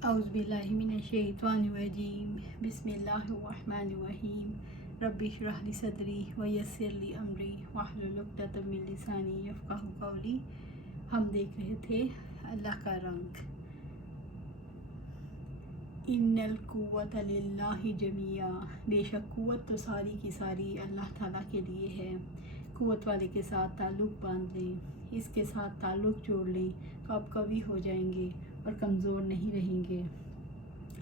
اعوذ باللہ من الشیطان الرجیم بسم اللہ الرحمن الرحیم رب اشرح لی صدری ویسر لی امری واحلل عقدۃ من لسانی یفقہوا قولی۔ ہم دیکھ رہے تھے اللہ کا رنگ۔ ان القوۃ للہ جمیعا، بے شک قوت تو ساری کی ساری اللہ تعالیٰ کے لیے ہے۔ قوت والے کے ساتھ تعلق باندھ لیں، اس کے ساتھ تعلق جوڑ لیں تو آپ قوی ہو جائیں گے اور کمزور نہیں رہیں گے۔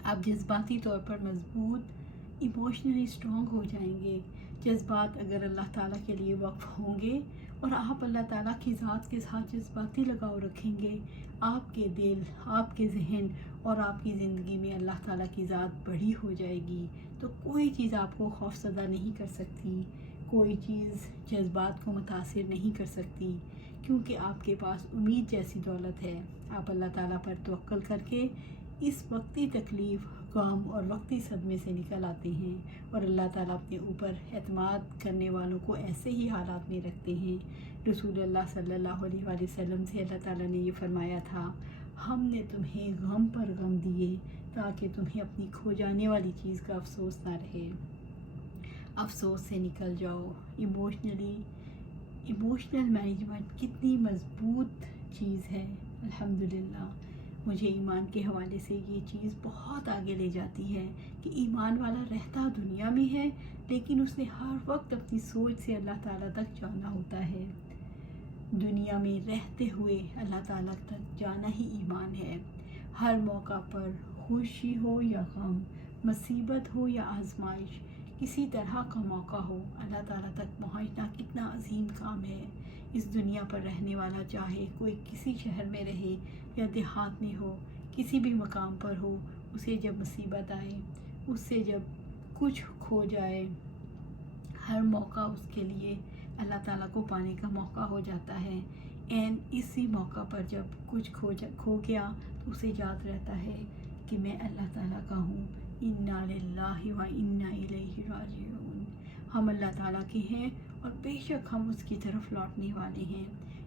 آپ جذباتی طور پر مضبوط، ایموشنلی اسٹرانگ ہو جائیں گے۔ جذبات اگر اللہ تعالیٰ کے لیے وقف ہوں گے اور آپ اللہ تعالیٰ کی ذات کے ساتھ جذباتی لگاؤ رکھیں گے، آپ کے دل، آپ کے ذہن اور آپ کی زندگی میں اللہ تعالیٰ کی ذات بڑی ہو جائے گی، تو کوئی چیز آپ کو خوفزدہ نہیں کر سکتی، کوئی چیز جذبات کو متاثر نہیں کر سکتی، کیونکہ آپ کے پاس امید جیسی دولت ہے۔ آپ اللہ تعالیٰ پر توکل کر کے اس وقتی تکلیف، غم اور وقتی صدمے سے نکل آتے ہیں، اور اللہ تعالیٰ اپنے اوپر اعتماد کرنے والوں کو ایسے ہی حالات میں رکھتے ہیں۔ رسول اللہ صلی اللہ علیہ وآلہ وسلم سے اللہ تعالیٰ نے یہ فرمایا تھا، ہم نے تمہیں غم پر غم دیے تاکہ تمہیں اپنی کھو جانے والی چیز کا افسوس نہ رہے۔ افسوس سے نکل جاؤ۔ ایموشنل مینجمنٹ کتنی مضبوط چیز ہے۔ الحمدللہ مجھے ایمان کے حوالے سے یہ چیز بہت آگے لے جاتی ہے کہ ایمان والا رہتا دنیا میں ہے، لیکن اس نے ہر وقت اپنی سوچ سے اللہ تعالیٰ تک جانا ہوتا ہے۔ دنیا میں رہتے ہوئے اللہ تعالیٰ تک جانا ہی ایمان ہے۔ ہر موقع پر، خوشی ہو یا غم، مصیبت ہو یا آزمائش، کسی طرح کا موقع ہو، اللہ تعالیٰ تک پہنچنا کتنا عظیم کام ہے۔ اس دنیا پر رہنے والا چاہے کوئی کسی شہر میں رہے یا دیہات میں ہو، کسی بھی مقام پر ہو، اسے جب مصیبت آئے، اس سے جب کچھ کھو جائے، ہر موقع اس کے لیے اللہ تعالیٰ کو پانے کا موقع ہو جاتا ہے۔ اسی موقع پر جب کچھ کھو گیا تو اسے یاد رہتا ہے کہ میں اللہ تعالیٰ کا ہوں، انا للہ و انا الیہ راجعون۔ ہم اللہ تعالیٰ کے ہیں اور بے شک ہم اس کی طرف لوٹنے والے ہیں۔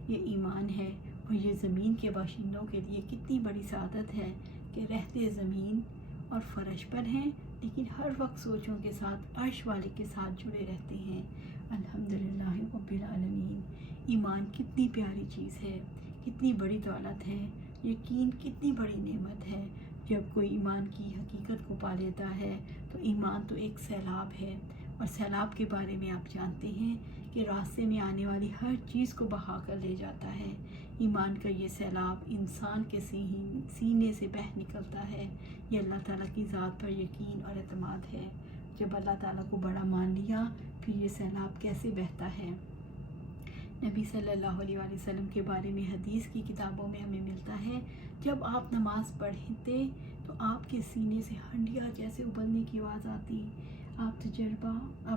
یہ ایمان ہے، اور یہ زمین کے باشندوں کے لیے کتنی بڑی سعادت ہے کہ رہتے زمین اور فرش پر ہیں، لیکن ہر وقت سوچوں کے ساتھ عرش والے کے ساتھ جڑے رہتے ہیں۔ الحمدللہ رب العالمین۔ ایمان کتنی پیاری چیز ہے، کتنی بڑی دولت ہے، یقین کتنی بڑی نعمت ہے۔ جب کوئی ایمان کی حقیقت کو پا لیتا ہے تو ایمان تو ایک سیلاب ہے، اور سیلاب کے بارے میں آپ جانتے ہیں کہ راستے میں آنے والی ہر چیز کو بہا کر لے جاتا ہے۔ ایمان کا یہ سیلاب انسان کے سینے سے بہہ نکلتا ہے۔ یہ اللہ تعالیٰ کی ذات پر یقین اور اعتماد ہے۔ جب اللہ تعالیٰ کو بڑا مان لیا، پھر یہ سیلاب کیسے بہتا ہے۔ نبی صلی اللہ علیہ وآلہ وسلم کے بارے میں حدیث کی کتابوں میں ہمیں ملتا ہے، جب آپ نماز پڑھتے تو آپ کے سینے سے ہنڈیا جیسے ابلنے کی آواز آتی۔ آپ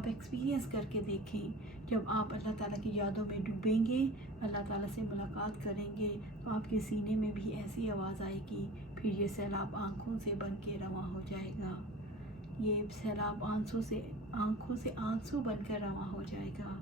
ایکسپیرینس کر کے دیکھیں، جب آپ اللہ تعالیٰ کی یادوں میں ڈوبیں گے، اللہ تعالیٰ سے ملاقات کریں گے، تو آپ کے سینے میں بھی ایسی آواز آئے گی۔ پھر یہ سیلاب آنکھوں سے بن کے رواں ہو جائے گا۔ یہ سیلاب آنکھوں سے آنسو بن کر رواں ہو جائے گا۔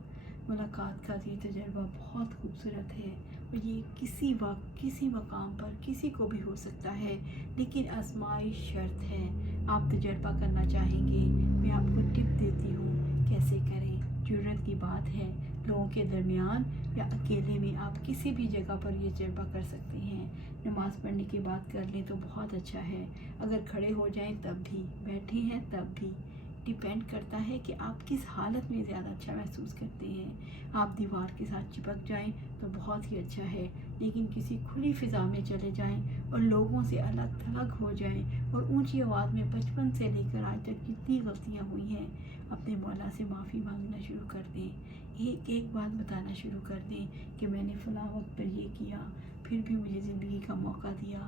ملاقات کا یہ تجربہ بہت خوبصورت ہے، اور یہ کسی وقت، کسی مقام پر کسی کو بھی ہو سکتا ہے، لیکن آزمائش شرط ہے۔ آپ تجربہ کرنا چاہیں گے، میں آپ کو ٹپ دیتی ہوں کیسے کریں۔ جرات کی بات ہے، لوگوں کے درمیان یا اکیلے میں آپ کسی بھی جگہ پر یہ تجربہ کر سکتے ہیں۔ نماز پڑھنے کے بعد کر لیں تو بہت اچھا ہے، اگر کھڑے ہو جائیں تب بھی، بیٹھے ہیں تب بھی، ڈیپینڈ کرتا ہے کہ آپ کس حالت میں زیادہ اچھا محسوس کرتے ہیں۔ آپ دیوار کے ساتھ چپک جائیں تو بہت ہی اچھا ہے، لیکن کسی کھلی فضا میں چلے جائیں اور لوگوں سے الگ تھلگ ہو جائیں اور اونچی آواز میں بچپن سے لے کر آج تک جتنی غلطیاں ہوئی ہیں، اپنے مولا سے معافی مانگنا شروع کر دیں۔ ایک بات بتانا شروع کر دیں کہ میں نے فلاں وقت پر یہ کیا، پھر بھی مجھے زندگی کا موقع دیا،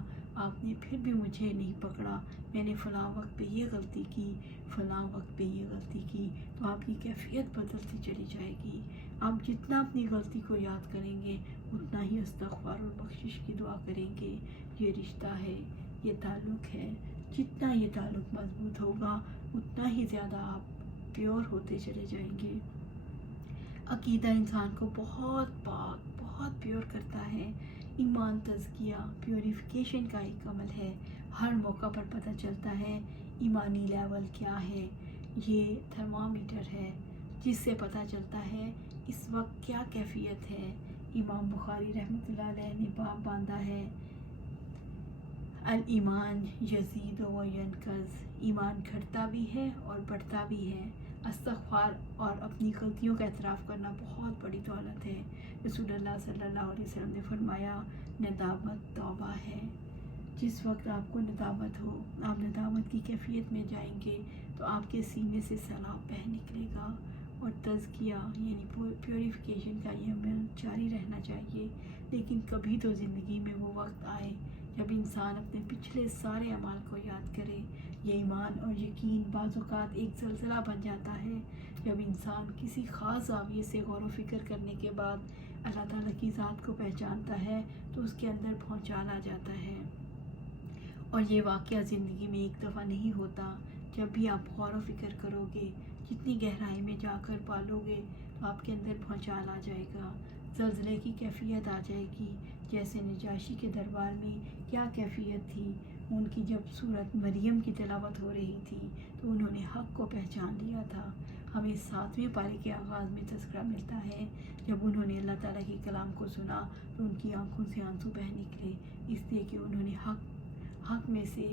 آپ نے پھر بھی مجھے نہیں پکڑا، میں نے فلاں وقت پہ یہ غلطی کی، فلاں وقت پہ یہ غلطی کی، تو آپ کی کیفیت بدلتی چلی جائے گی۔ آپ جتنا اپنی غلطی کو یاد کریں گے، اتنا ہی استغفار اور بخشش کی دعا کریں گے۔ یہ رشتہ ہے، یہ تعلق ہے، جتنا یہ تعلق مضبوط ہوگا، اتنا ہی زیادہ آپ پیور ہوتے چلے جائیں گے۔ عقیدہ انسان کو بہت پاک، بہت پیور کرتا ہے۔ ایمان تزکیہ، پیوریفیکیشن کا ایک عمل ہے۔ ہر موقع پر پتہ چلتا ہے ایمانی لیول کیا ہے۔ یہ تھرمامیٹر ہے جس سے پتہ چلتا ہے اس وقت کیا کیفیت ہے۔ امام بخاری رحمۃ اللہ علیہ نے باب باندھا ہے الایمان یزید و ینقص، ایمان گھٹتا بھی ہے اور بڑھتا بھی ہے۔ استغفار اور اپنی غلطیوں کا اعتراف کرنا بہت بڑی دولت ہے۔ رسول اللہ صلی اللہ علیہ وسلم نے فرمایا ندامت توبہ ہے۔ جس وقت آپ کو ندامت ہو، آپ ندامت کی کیفیت میں جائیں گے تو آپ کے سینے سے سیلاب بہہ نکلے گا، اور تزکیہ یعنی پیوریفیکیشن کا یہ عمل جاری رہنا چاہیے۔ لیکن کبھی تو زندگی میں وہ وقت آئے جب انسان اپنے پچھلے سارے اعمال کو یاد کرے۔ یہ ایمان اور یقین بعض اوقات ایک زلزلہ بن جاتا ہے جب انسان کسی خاص زاویے سے غور و فکر کرنے کے بعد اللہ تعالیٰ کی ذات کو پہچانتا ہے تو اس کے اندر بھونچال آ جاتا ہے۔ اور یہ واقعہ زندگی میں ایک دفعہ نہیں ہوتا۔ جب بھی آپ غور و فکر کرو گے، جتنی گہرائی میں جا کر پالو گے تو آپ کے اندر بھونچال آ جائے گا، زلزلے کی کیفیت آ جائے گی۔ جیسے نجاشی کے دربار میں کیا کیفیت تھی، ان کی جب سورت مریم کی تلاوت ہو رہی تھی تو انہوں نے حق کو پہچان لیا تھا۔ ہمیں 7ویں پارے کے آغاز میں تذکرہ ملتا ہے جب انہوں نے اللہ تعالیٰ کے کلام کو سنا تو ان کی آنکھوں سے آنسو بہہ نکلے، اس لیے کہ انہوں نے حق میں سے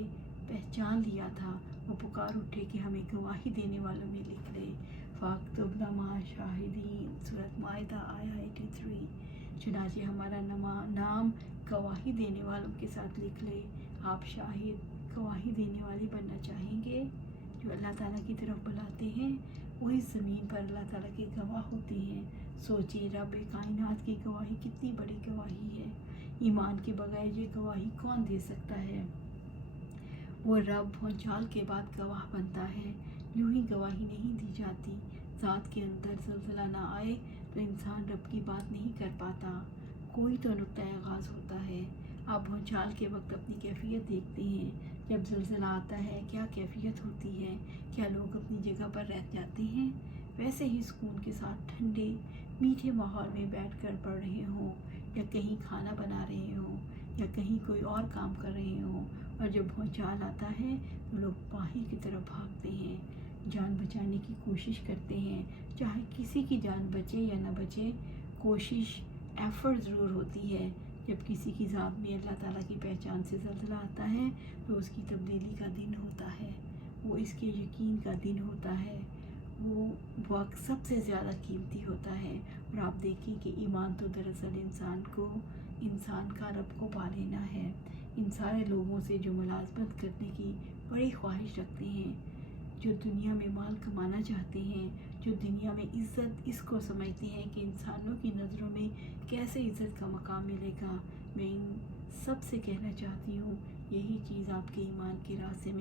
پہچان لیا تھا۔ وہ پکار اٹھے کہ ہمیں گواہی دینے والوں میں لکھ لے۔ فاکتب لنا شاہدین، سورۃ مائدہ آیا 83۔ چنانچہ ہمارا نام گواہی دینے والوں کے ساتھ لکھ لے۔ آپ شاہد گواہی دینے والی بننا چاہیں گے؟ جو اللہ تعالیٰ کی طرف بلاتے ہیں وہی زمین پر اللہ تعالیٰ کے گواہ ہوتے ہیں۔ سوچیے رب کائنات کی گواہی کتنی بڑی گواہی ہے۔ ایمان کے بغیر یہ گواہی کون دے سکتا ہے؟ وہ رب بھونچال کے بعد گواہ بنتا ہے، یوں ہی گواہی نہیں دی جاتی۔ ذات کے اندر زلزلہ نہ آئے تو انسان رب کی بات نہیں کر پاتا۔ کوئی تو نقطۂ آغاز ہوتا ہے۔ آپ بھونچال کے وقت اپنی کیفیت دیکھتے ہیں، جب زلزلہ آتا ہے کیا کیفیت ہوتی ہے؟ کیا لوگ اپنی جگہ پر رہ جاتے ہیں؟ ویسے ہی سکون کے ساتھ ٹھنڈے میٹھے ماحول میں بیٹھ کر پڑھ رہے ہوں، یا کہیں کھانا بنا رہے ہوں، یا کہیں کوئی اور کام کر رہے ہوں، اور جب بھونچال آتا ہے تو لوگ باہر کی طرف بھاگتے ہیں، جان بچانے کی کوشش کرتے ہیں۔ چاہے کسی کی جان بچے یا نہ بچے، کوشش ایفرٹ ضرور ہوتی ہے۔ جب کسی کی ذات میں اللہ تعالیٰ کی پہچان سے زلزلہ آتا ہے تو اس کی تبدیلی کا دن ہوتا ہے، وہ اس کے یقین کا دن ہوتا ہے، وہ وقت سب سے زیادہ قیمتی ہوتا ہے۔ اور آپ دیکھیں کہ ایمان تو دراصل انسان کا رب کو پا لینا ہے۔ ان سارے لوگوں سے جو ملازمت کرنے کی بڑی خواہش رکھتے ہیں، جو دنیا میں مال کمانا چاہتے ہیں، جو دنیا میں عزت اس کو سمجھتے ہیں کہ انسانوں کی نظروں میں کیسے عزت کا مقام ملے گا، میں ان سب سے کہنا چاہتی ہوں یہی چیز آپ کے ایمان کے راستے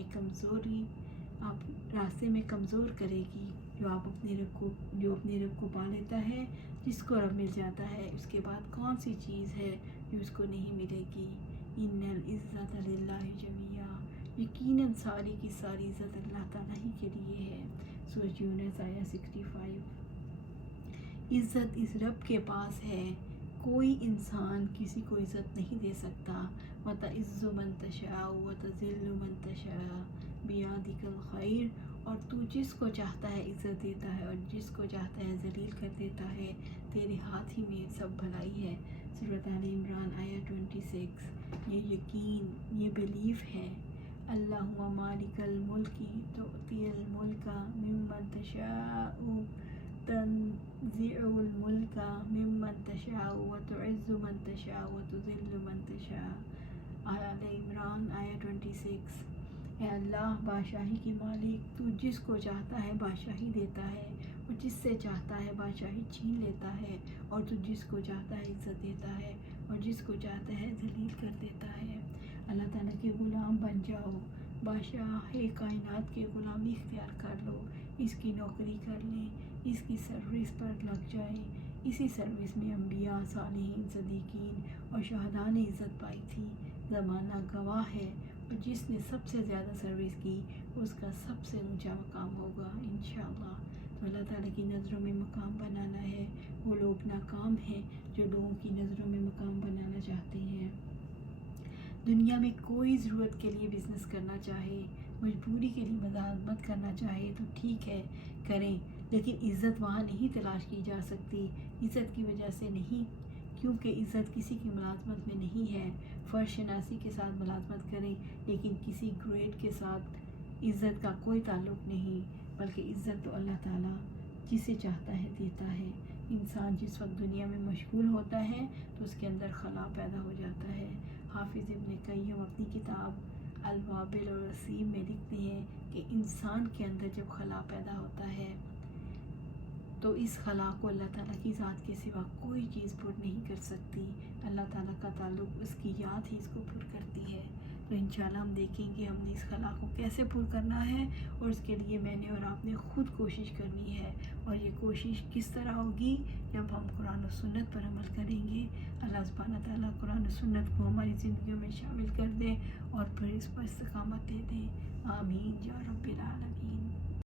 میں کمزور کرے گی۔ جو اپنے رب کو پا لیتا ہے، جس کو رب مل جاتا ہے، اس کے بعد کون سی چیز ہے جو اس کو نہیں ملے گی؟ ان العزت للہ جمیعا، یقیناً ساری کی ساری عزت اللہ تعالیٰ ہی کے لیے ہے۔ سورۃ یونس آیا 65۔ عزت اس رب کے پاس ہے، کوئی انسان کسی کو عزت نہیں دے سکتا۔ وَتَعِزُّ مَن تَشَاءُ وَتَذِلُّ مَن تَشَاءُ بِیَدِکَ الْخَیْرُ، اور تو جس کو چاہتا ہے عزت دیتا ہے اور جس کو چاہتا ہے ذلیل کر دیتا ہے، تیرے ہاتھ ہی میں سب بھلائی ہے۔ سورۃ آل عمران آیا 26۔ یہ یقین، یہ بلیف ہے۔ اللہم مالک الملک تؤتی الملک ممن تشاء تنزع الملک ممن تشاء وتعز من تشاء وتذل من تشاء۔ آل عمران آیا 26۔ اے اللہ بادشاہی کی مالک، تو جس کو چاہتا ہے بادشاہی دیتا ہے اور جس سے چاہتا ہے بادشاہی چھین لیتا ہے، اور تو جس کو چاہتا ہے عزت دیتا ہے اور جس کو چاہتا ہے ذلیل کر دیتا ہے۔ اللہ تعالیٰ کے غلام بن جاؤ، بادشاہ کائنات کے غلامی اختیار کر لو، اس کی نوکری کر لیں، اس کی سروس پر لگ جائیں۔ اسی سروس میں انبیاء، صالحین، صدیقین اور شہداء نے عزت پائی تھی۔ زمانہ گواہ ہے، اور جس نے سب سے زیادہ سروس کی اس کا سب سے اونچا مقام ہوگا انشاءاللہ۔ تو اللہ تعالیٰ کی نظروں میں مقام بنانا ہے۔ وہ لوگ ناکام ہیں جو لوگوں کی نظروں میں مقام بنانا چاہتے ہیں۔ دنیا میں کوئی ضرورت کے لیے بزنس کرنا چاہے، مجبوری کے لیے مزاحمت کرنا چاہے تو ٹھیک ہے کریں، لیکن عزت وہاں نہیں تلاش کی جا سکتی، عزت کی وجہ سے نہیں، کیونکہ عزت کسی کی ملازمت میں نہیں ہے۔ فرض شناسی کے ساتھ ملازمت کریں، لیکن کسی گریڈ کے ساتھ عزت کا کوئی تعلق نہیں، بلکہ عزت تو اللہ تعالیٰ جسے چاہتا ہے دیتا ہے۔ انسان جس وقت دنیا میں مشغول ہوتا ہے تو اس کے اندر خلا پیدا ہو جاتا ہے۔ حافظ ابن قیم اپنی کتاب الوابل اور رسیم میں لکھتے ہیں کہ انسان کے اندر جب خلا پیدا ہوتا ہے تو اس خلا کو اللہ تعالیٰ کی ذات کے سوا کوئی چیز پر نہیں کر سکتی، اللہ تعالیٰ کا تعلق اس کی یاد ہی اس کو پر کرتی ہے۔ تو انشاءاللہ ہم دیکھیں گے ہم نے اس خلا کو کیسے پر کرنا ہے، اور اس کے لیے میں نے اور آپ نے خود کوشش کرنی ہے، اور یہ کوشش کس طرح ہوگی؟ جب ہم قرآن و سنت پر عمل کریں گے۔ اللہ سبحانہ تعالیٰ قرآن و سنت کو ہماری زندگیوں میں شامل کر دے اور پھر اس پر استقامت دے دے۔ آمین یا رب العالمین۔